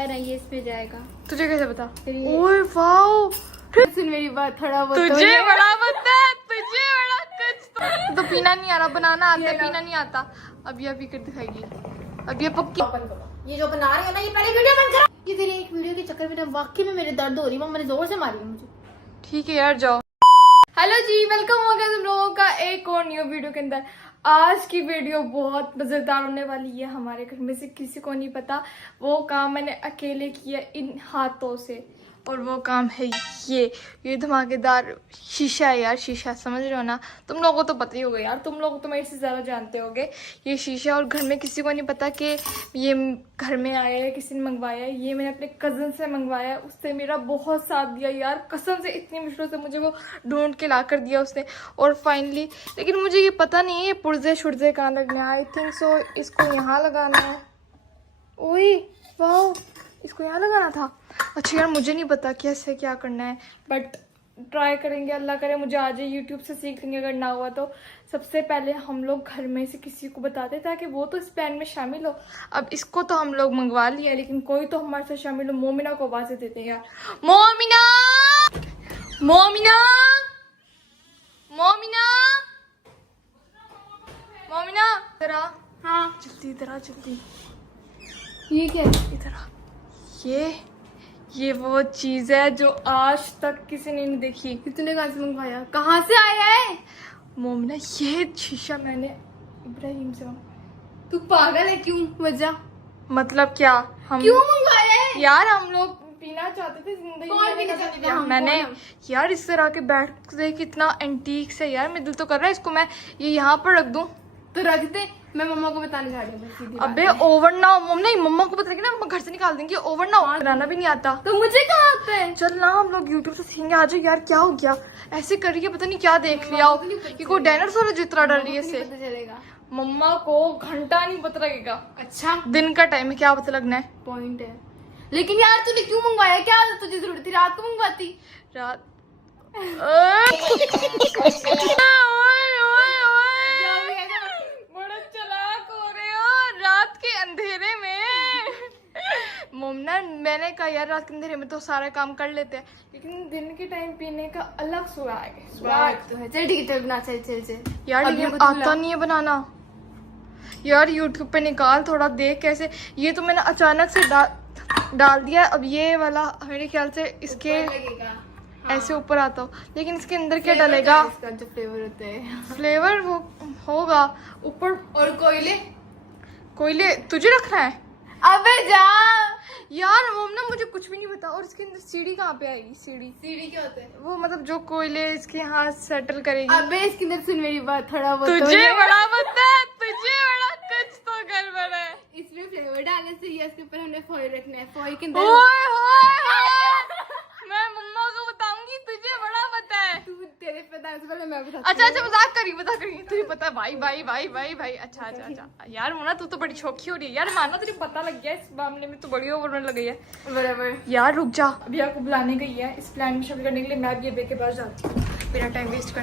है ना ये इसमें जाएगा। तुझे कैसे पता? ओए वाओ, सुन मेरी बात, थोड़ा बहुत तुझे बड़ा पता है, तुझे बड़ा कुछ तो पीना नहीं आ रहा, बनाना आता है, पीना नहीं आता। अब ये कर दिखाएगी, अब ये पक्की। ये जो बना रही है ना, ये पहले वीडियो बंद करो। ये तेरे एक वीडियो के चक्कर में ना वाकई में मेरे दर्द हो रही है, मैंने जोर से मारी है मुझे। ठीक है यार, जाओ। हेलो जी, वेलकम हो गया तुम लोगों का एक और न्यू वीडियो के अंदर। आज की वीडियो बहुत मजेदार होने वाली है। हमारे घर में से किसी को नहीं पता वो काम मैंने अकेले किया इन हाथों से, और वो काम है ये धमाकेदार शीशा है यार। शीशा समझ रहे हो ना? तुम लोगों को तो पता ही होगा यार, तुम लोग तो मेरे से ज़्यादा जानते होगे ये शीशा। और घर में किसी को नहीं पता कि ये घर में आया है, किसी ने मंगवाया है। ये मैंने अपने कज़न से मंगवाया है, उससे मेरा बहुत साथ दिया यार, कसम से इतनी मुश्किल से मुझे वो ढूंढ के ला कर दिया उसने। और फाइनली, लेकिन मुझे ये पता नहीं है ये पुर्जे शुर्जे कहाँ लगने हैं। आई थिंक सो इसको यहाँ लगाना है। ओए वाह, इसको यहाँ लगाना था। अच्छा यार, मुझे नहीं पता कैसे क्या करना है, बट ट्राई करेंगे। अल्लाह करे मुझे आ जाए, यूट्यूब से सीख लेंगे अगर ना हुआ तो। सबसे पहले हम लोग घर में से किसी को बताते ताकि वो तो इस प्लान में शामिल हो। अब इसको तो हम लोग मंगवा लिया, लेकिन कोई तो हमारे साथ शामिल हो। मोमिना को आवाज़ देते हैं यार। मोमिना, मोमिना, मोमिना, मोमिना, इधर आ। हाँ जल्दी इधर आ, जल्दी। ये क्या है? इधर आ। ये वो चीज है जो आज तक किसी ने नहीं देखी। कितने कहाँ से मंगवाया, कहाँ से आया है? मोमिना, ये शीशा मैंने इब्राहिम से तू पागल है? क्यों, वजह? मतलब क्या? हम क्यों मंगवाया है यार? हम लोग पीना चाहते थे जिंदगी कौन पीना चाहते थे? मैंने यार इस तरह के बैठ देख कितना एंटीक से यार, मेरा दिल तो कर रहा है इसको मैं ये यहाँ पर रख दूं। तो रख दे, मैं मम्मा को बताने जा रही हूँ सीधी बात अबे है। ओवर ना हो नहीं, मम्मा को पता लगे ना, मम्मा घर से निकाल देंगे। ओवर ना हो, बनाना भी नहीं आता। तो मुझे कहाँ आता है? चल ना, हम लोग यूट्यूब से सीखेंगे। आ जाओ यार, क्या हो गया? ऐसे कर रही है, पता नहीं क्या देख लिया हो। ये कोई डायनासोर है जो इतना डर रही है इससे। पता चलेगा मम्मा को घंटा नहीं पता लगेगा। अच्छा, दिन का टाइम है, क्या पता लगना है? पॉइंट है। लेकिन यार तूने क्यों मंगवाया? क्या तुझे जरूरत थी? रात को मंगवाती। रात बड़ा चालाक हो रहे हो रात के अंधेरे में। मोमना, मैंने कहा यार रात के अंधेरे में तो सारा काम कर लेते हैं, लेकिन दिन के टाइम पीने का अलग स्वाद है। तो है, चल ठीक है, चल बना, चल चल चल। यार लेकिन आता नहीं है बनाना। यार यूट्यूब पे निकाल थोड़ा, देख कैसे। ये तो मैंने अचानक से डाल दिया। अब ये वाला मेरे ख्याल से इसके ऐसे ऊपर आता हो, लेकिन इसके अंदर क्या डलेगा? इसका जो फ्लेवर होता है, फ्लेवर वो होगा ऊपर। और कोयले तुझे रखना है? अबे जा यार मोमना, मुझे कुछ भी नहीं पता। और इसके अंदर सीढ़ी कहाँ पे आएगी? सीढ़ी क्या होता है? वो मतलब जो कोयले इसके यहाँ सेटल करेगी। अबे इसके अंदर सुन मेरी बात, थोड़ा बहुत तुझे बड़ा पता है, तुझे बड़ा कुछ तो गड़बड़ है। इसमें फ्लेवर डालने से ये इसके ऊपर हमने फॉइल रखना है। फॉइल के अंदर ओए होए, मैं मम्मा को बताऊंगी, तुझे बड़ा पता है। तू तेरे पता से पहले मैं बता। अच्छा मजाक करी तुझे पता है? भाई भाई भाई भाई भाई। अच्छा यार मोना, तू तो बड़ी शौकी हो रही है यार। माना तुझे पता लग गया इस मामले में, तो बड़ी ओवर लग गई है। बराबर यार रुक जा, अभी आपको बुलाने गई है इस प्लान में शामिल करने के लिए। मैं अभी अबे के पास जाती हूँ, मेरा टाइम वेस्ट कर।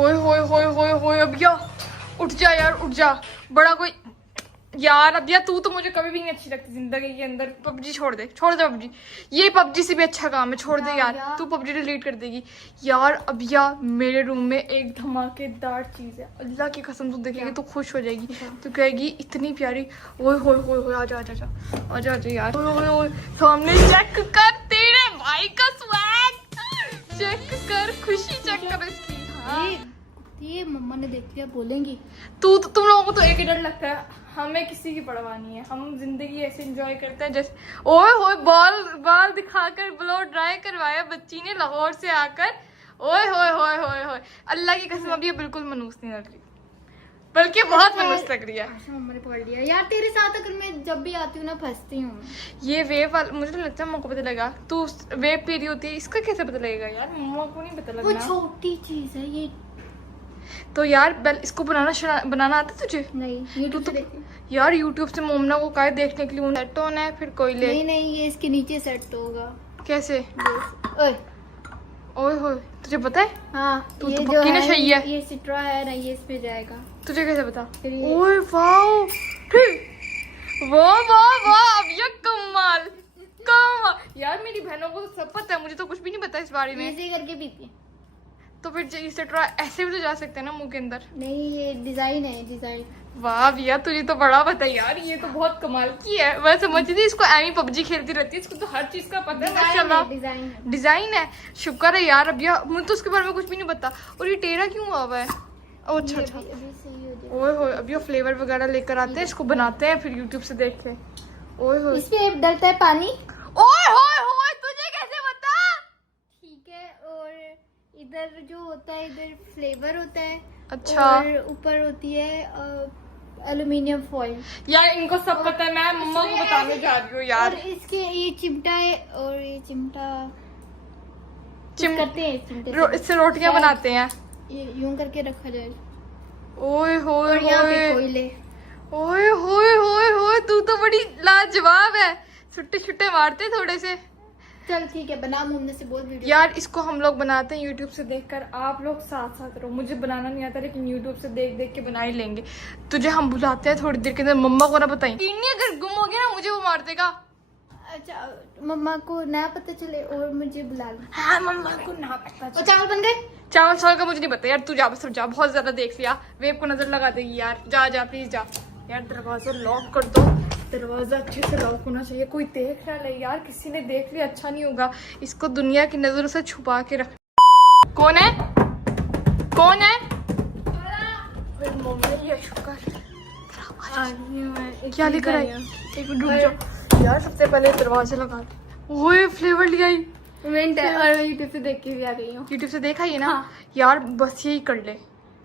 ओए होए होए होए होए, अबिया उठ जा यार, उठ जा। बड़ा कोई यार, अबिया तू तो मुझे कभी भी नहीं अच्छी लगती जिंदगी के अंदर। पबजी छोड़ दे पबजी। ये पबजी से भी अच्छा काम है, छोड़ दे यार। तू पबजी डिलीट कर देगी यार। अबिया मेरे रूम में एक धमाकेदार चीज है, अल्लाह की कसम। तू देखेगी तो खुश हो जाएगी, तू कहेगी इतनी प्यारी। ओए होए होए होए, आजा आजा आजा आजा आजा यार। ओए ओए ओए, सामने चेक कर तेरे भाई का स्वैग, चेक कर, खुशी चेक कर इसकी। हाँ ये मम्मा ने देख लिया, बोलेंगी। तुम लोगों को तो एक ही डर लगता है, हमें किसी की परवाह नहीं है। हम जिंदगी ऐसे एंजॉय करते हैं जैसे। ओए होए, बाल दिखाकर ब्लो ड्राई करवाया बच्ची ने लाहौर से आकर। ओए होए होए होए होए, अल्लाह की कसम अभी ये बिल्कुल मनूस नहीं लग रही, बल्कि बहुत मनूस लग रही है। मम्मा ने पकड़ लिया यार। तेरे साथ अगर मैं जब भी आती हूँ ना फंसती हूँ। ये वेव वाला मुझे तो लगता है मम्मा को पता लगा। तू वेव पी रही होती है, इसका कैसे पता लगेगा यार? मम्मा को नहीं पता वो लगना। छोटी चीज है ये। तो यार इसको बनाना आता है तुझे? नहीं, यूट्यूब से देखती हूँ। यार यूट्यूब से मोमना को काय देखने के लिए सेट होना है, फिर कोयले। नहीं, ये इसके नीचे सेट होगा। कैसे? ओए ओए होए, तुझे पता है? हाँ, तू ये तो जो पक्की है नशई है। ये सिट्रा है ना, ये इसमें जाएगा। तुझे कैसे पता? ये- ओए वाओ, वाह वाह वाह, अब ये कमाल। यार मेरी बहनों को तो सब पता है, मुझे तो कुछ भी नहीं पता इस बारे में। ऐसे करके पीती है। तो फिर इसे ट्राई ऐसे भी तो जा सकते हैं ना मुंह के अंदर। नहीं, ये डिजाइन है, डिजाइन। वाह भैया तुझे तो बड़ा पता है यार, ये तो बहुत कमाल की है। मैं समझती थी इसको एमी पबजी खेलती रहती है, इसको तो हर चीज का पता है माशाल्लाह। डिजाइन है। डिजाइन है, शुक्र है यार। अब यार मुझे तो उसके बारे में कुछ भी नहीं पता। और ये टेढ़ा क्यों हुआ हुआ है? ओह अच्छा अच्छा। अभी सही हो जाएगा। ओए होए, अब ये फ्लेवर वगैरह लेकर आते हैं, इसको बनाते हैं फिर यूट्यूब से देख के। ओए होए, इस पे डलता है पानी। ओए होए होए, तुझे कैसे पता? ठीक है। और इधर जो होता है, इधर फ्लेवर होता है। अच्छा। और ऊपर होती है एल्युमिनियम फॉइल। यार इनको सब पता है, मैं मम्मा को बताने जा रही हूँ यार। और इसके ये चिमटा है, और ये चिमटा करते हैं चिमटे से। इससे रोटियां बनाते हैं। ये यूं करके रखा जाए। ओए होए और यहाँ पे होए, कोयले। ओए होए होए होए, तू तो बड़ी लाजवाब है। छुट्टे छुट्टे मारते थोड़े से। चल ठीक है, बना मुन्ने से बोल वीडियो। यार इसको हम लोग बनाते हैं यूट्यूब से देखकर, आप लोग साथ साथ रहो। मुझे बनाना नहीं आता, लेकिन यूट्यूब से देख देख के बना ही लेंगे। तुझे हम बुलाते हैं थोड़ी देर के अंदर, मम्मा को ना बताई। इन्हीं अगर गुम हो गया ना, मुझे वो मार देगा। अच्छा, मम्मा को ना पता चले और मुझे बुला लो। हाँ मम्मा को ना पता और चावल बन गए? चावल चावल का मुझे नहीं पता यार, तू जा बस जा, बहुत ज्यादा देख लिया। वेब को नजर लगा देगी यार, जा जा प्लीज जा। यार दरवाजा लॉक कर दो, दरवाजा अच्छे से लॉक होना चाहिए, कोई देख ना ले यार। किसी ने देख लिया अच्छा नहीं होगा। इसको दुनिया की नजरों से छुपा के रख। कौन है? कौन है? ये शुक्र। क्या लिख रहा है? एक मिनट रुक जाओ यार, सबसे पहले दरवाजा लगा दे। ओए फ्लेवर ले आई। और यूट्यूब से देख के भी आ गई हूँ। यूट्यूब से देखा ही ना। हाँ। यार बस यही कर ले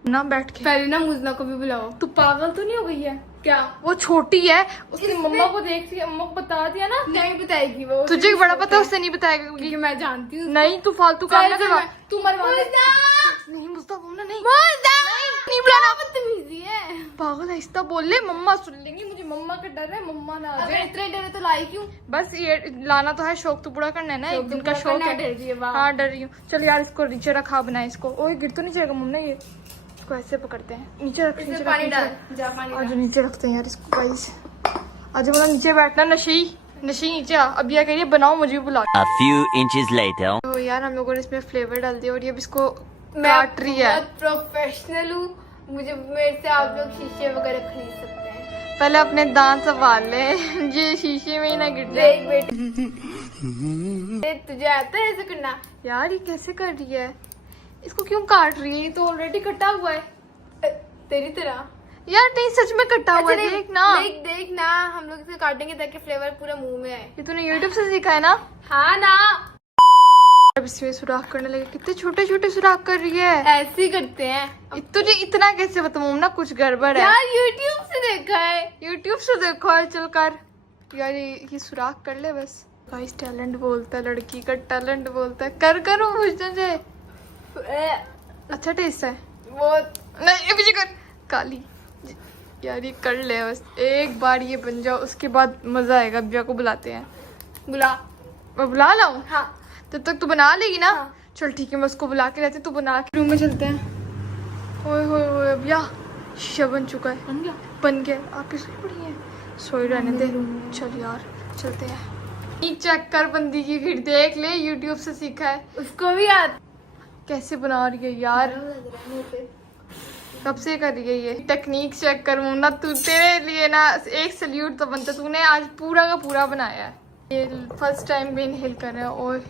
ना बैठ के। पहले ना मुजना को भी बुलाओ। तू पागल तो नहीं हो गई है क्या? वो छोटी है, उसने मम्मा को देख लिया, मम्मा को बता दिया ना। नहीं बताएगी वो। तुझे भी बड़ा पता है, उससे नहीं बताएगा क्योंकि मैं जानती हूँ। नहीं तू फालतू काम ना करवा। तू मरवा दे। नहीं मुस्तफा बोलना नहीं। नहीं बुलाना, बदतमीजी है। पागल आहिस्ता बोल ले, मम्मा सुन लेंगी। मुझे मम्मा का डर है, मम्मा ना आ अगर जाए। इतने डरे तो लाई क्यों? बस ये लाना तो है, शौक तो पूरा करना है ना, एक दिन का शौक है। डर रही है वाह। हाँ डर रही हूँ। चल यार इसको नीचे रखा, बना इसको। ओए गिर तो नहीं जाएगा मम्मा? ये इसको ऐसे पकड़ते हैं, नीचे रख, नीचे पानी रख, डाल, नीचे जा पानी रख। डाल। आज नीचे रखते हैं यार इसको गाइस। आज बोला नीचे बैठना, नशी नशी नीचे आ। अब यह कहिए बनाओ, मुझे भी बुला। A few inches later. तो यार हम लोगों ने इसमें फ्लेवर डाल दिया और ये अब इसको काट रही है। बहुत प्रोफेशनल हूँ, मुझे मेरे से आप लोग शीशे वगैरह खरीद सकते हैं। पहले अपने दांत संभाल ले, ये शीशे में ही ना गिर जाए। देख बेटे, तुझे आता है ऐसे करना? यार ये कैसे कर रही है? इसको क्यों काट रही है? ये तो ऑलरेडी कटा हुआ है। तेरी तरह। यार नहीं सच में कटा हुआ है, देख ना। देख ना, हम लोग इसे काटेंगे ताकि फ्लेवर पूरा मुंह में आए। ये तूने यूट्यूब से सीखा है ना? हाँ ना। अब इसमें सुराख करने लगे, कितने छोटे छोटे सुराख कर रही है। ऐसे ही करते हैं। तुझे इतना कैसे पता? ना कुछ गड़बड़ है। यार यूट्यूब से देखा है। यूट्यूब से देखो है, चल कर। यार ये सुराख कर ले बस। गाइस टैलेंट बोलता है, लड़की का टैलेंट बोलता है। कर कर वो मुझे अच्छा टेस्ट है वो नहीं, ये पीछे कर। काली यार ये कर ले बस एक बार, ये बन जाओ, उसके बाद मजा आएगा। अब्बिया को बुलाते हैं। बुला। मैं बुला लाऊं? हाँ। तब तक तू बना लेगी ना? हाँ। चल ठीक है, मैं उसको बुला के रहती हूँ, तू बना के। रूम में चलते हैं। ओए होए होए, अब्बिया शीशा बन चुका है। बन गया? बन गया। आप सोई पड़ी है? सोई रहने दे। चल यार चलते हैं। चेक कर बंदी की, फिर देख ले यूट्यूब से सीखा है। उसको भी याद कैसे बना रही है यार, कब से कर रही है ये टेक्निक। चेक कर मुन्ना, तू तेरे लिए ना एक सल्यूट तो बनता, तूने आज पूरा का पूरा बनाया है। ये फर्स्ट टाइम भी इनहेल कर रहे हैं। ओए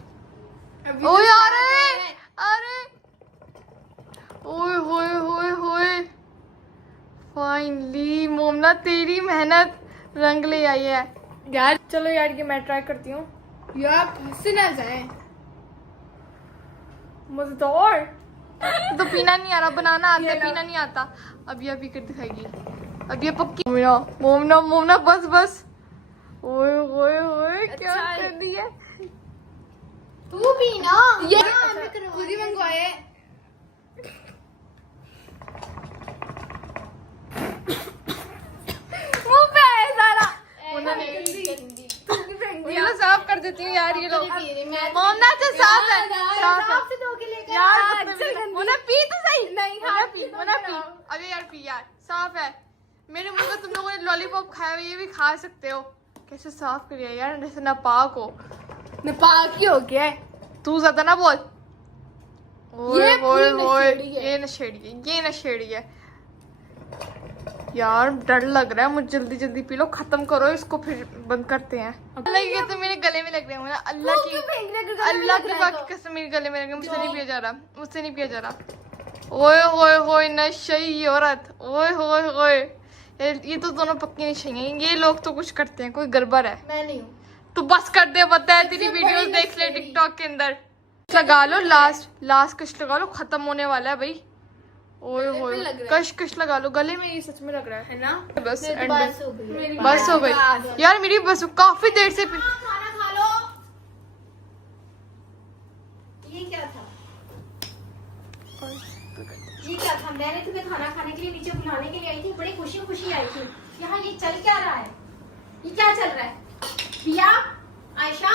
ओए अरे ओए होए होए होए, फाइनली मोमना तेरी मेहनत रंग ले आई है यार। चलो यार ये मैं ट्राई करती हूँ यार, फंस ना जाए। मजेदार। तो पीना नहीं आ रहा, बनाना आता है, पीना नहीं आता। अब ये अभी कर दिखाएगी, अब ये पक्की। मोमना मोमना मोमना बस बस। ओए ओए ओए क्या अच्छा कर दी है। तू भी ना ये खुद ही मंगवाए। मुंह पे आया सारा। मुझे तो साफ कर देती हूँ यार ये लोग। मोमना से साफ है, साफ है से धो के लेकर यार। आ। मोना पी तो सही। नहीं, मोना हाँ, P, P, Mona P. P. अरे यार पी यार, साफ है। मेरे मुंह में तुम लोगों ने लॉलीपॉप खाया हुआ, ये भी खा सकते हो। कैसे साफ करिए यार, जैसे नापाक हो। नेपाल की हो गया है। तू ज्यादा ना बोल। ये ओए पूरी ओए नशेड़ी है। ये नशेड़ी है यार। डर लग रहा है मुझे। जल्दी जल्दी पी लो, खत्म करो इसको, फिर बंद करते हैं। अल्लाह की कसम मेरे गले में लग रहे हैं, अल्लाह वो की क्यों फेंक रहे हो? गले में अल्लाह लग की रहा है बात तो। की कसम मेरे गले में लग रहे हैं। मुझसे नहीं पिया जा रहा, मुझसे नहीं पिया जा रहा। ओए होए होए नशई औरत, ओए होए होए। ये तो दोनों पक्की नशई हैं। ये लोग तो कुछ करते हैं, कोई गड़बड़ है। मैं नहीं हूँ। तू बस कर दे, पता है तेरी सबसे वीडियोस बड़ी देख ले नशेड़ी। टिकटॉक के अंदर। लगा लो लास्ट कश लगा लो, खत्म होने वाला है भाई। ओए गले पे होए लग रहा है। कश लगा लो गले में, ये सच में लग रहा है ना बस मेरी एंड बस हो गई है। बस हो गई यार मेरी। बस काफी देर से खाना खा लो। ये क्या था? ये क्या था? मैंने तुम्हें खाना खाने के लिए नीचे बुलाने के लिए आई थी, बड़ी खुशी खुशी आई थी। यहाँ ये चल क्या रहा है? ये क्या चल रहा है? पिया, आयशा,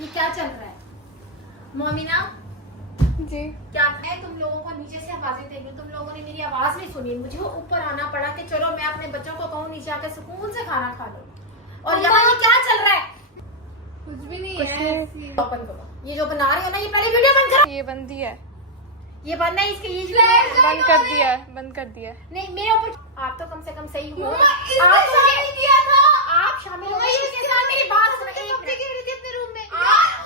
ये क्या चल रहा है? मोमिना, जी क्या है? तुम लोगों को नीचे से आवाजें दे रही, तुम लोगों ने मेरी आवाज नहीं सुनी, मुझे ऊपर आना पड़ा कि चलो मैं अपने बच्चों को कहूँ नीचे आकर सुकून से खाना खा लो। और यहाँ ये क्या चल रहा है? कुछ भी नहीं है। ओपन करो। ये जो बना रही हो ना, ये पहले वीडियो बंद करो। ये बंदी है, ये बंद है, इसके ये बंद कर दिया है, बंद कर दिया है। नहीं मेरे ऊपर। आप तो कम से कम सही हो। आप शामिल किया था। आप शामिल हो इसके साथ। मेरी बात सुनो एक मिनट। अपने रूम में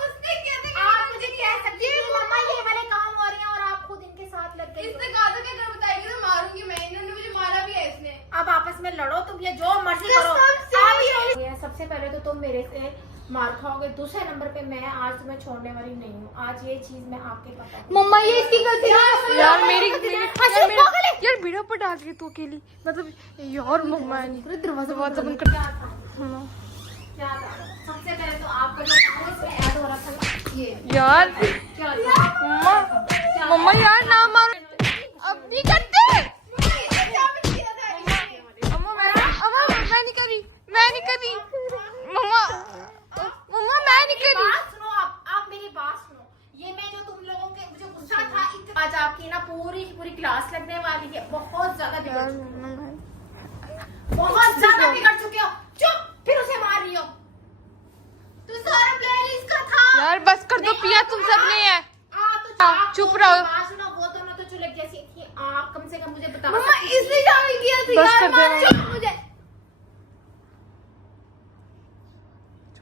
उसने क्या देखा? आप मुझे कह सकती हैं मम्मा ये वाले काम हो रहे हैं और आप खुद इनके साथ लग गई। इसने कहा था कि अगर बताएगी तो मारूंगी मैं। इन्होंने मुझे मारा भी है इसने। अब आपस में लड़ो तुम, ये जो मर्जी करो। आप ये सबसे पहले तो तुम मेरे से मार खाओगे, दूसरे नंबर पे मैं आज तुम्हें छोड़ने वाली नहीं हूँ। आज ये चीज मैं आपके पता है। मम्मा ये इसकी गलती है। यार यार वीडियो पर डाल रही है तू अकेली, मतलब यार मम्मा दरवाजा बहुत बंद कर। क्या था? सबसे पहले तो आपका जो काम है इसमें ऐड हो रखा है ये। यार क्या था? मम्मा यार ना मारो, अब नहीं करते। मैं नहीं करी, मैं नहीं करी मम्मा, मम्मा मैं नहीं करी। बात सुनो। आप मेरी बात सुनो। ये मैं जो तुम लोगों के जो गुस्सा था, आज आपकी ना पूरी क्लास लगने वाली है। बहुत ज्यादा बिगड़ चुके हो। बहुत ज्यादा बिगड़ चुके हो। चुप, फिर उसे मार रही हो। तू सारा प्लान इसका था। यार बस कर दो, पिया तुम सब ने है। तो चुप रहो। बात सुनो। वो तो ना तो चुलक जैसी थी। आप कम से कम मुझे बता मम्मा सकती थी। इसने शामिल किया था बस यार। कर दे। मार चुप मुझे।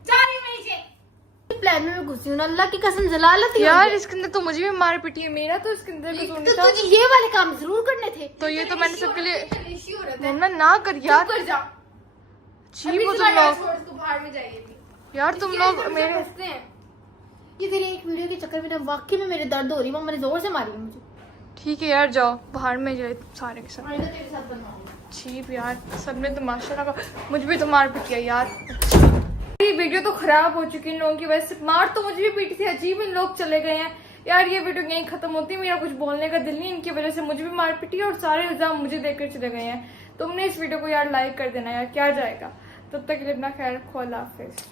जा रही हूँ मैं नीचे। प्लान में मैं घुसी हूँ ना, अल्लाह की कसम जलालत ही यार होगी। इसके अंदर तो मुझे भी मार पिटी है, मेरा तो इसके अंदर कसूर नहीं तो था। तुझे ये वाले काम जरूर करने थे। तो ये तो मैंने सबके लिए। इश्यू हो रहा था। मम्मा ना कर यार, कर जा। छी वो अभी तुम चला लोग। छोड़ इसको, बाहर में जाइए अभी। यार तुम इसके लोग लिए मेरे फंसते हैं। ये तेरे एक वीडियो के चक्कर में ना वाकई में मेरे दर्द हो रही है। मम्मा ने जोर से मारी है मुझे। ठीक है यार, जाओ बाहर में जाए सारे के साथ। आइंदा तेरे साथ बनवाऊंगी। चीप यार, सबने तमाशा लगा, मुझ भी तो मार पिटिया यार। ये वीडियो तो खराब हो चुकी है इन लोगों की वजह से। मार तो मुझे भी पीटी थी, अजीब इन लोग चले गए हैं यार। ये वीडियो यहीं खत्म होती है, मेरा कुछ बोलने का दिल नहीं। इनकी वजह से मुझे भी मार पिटी और सारे इल्जाम मुझे देकर चले गए हैं। तुमने इस वीडियो को यार लाइक कर देना यार, क्या जाएगा। तब तक के लिए अपना ख्याल रखो, अल्लाह हाफिज।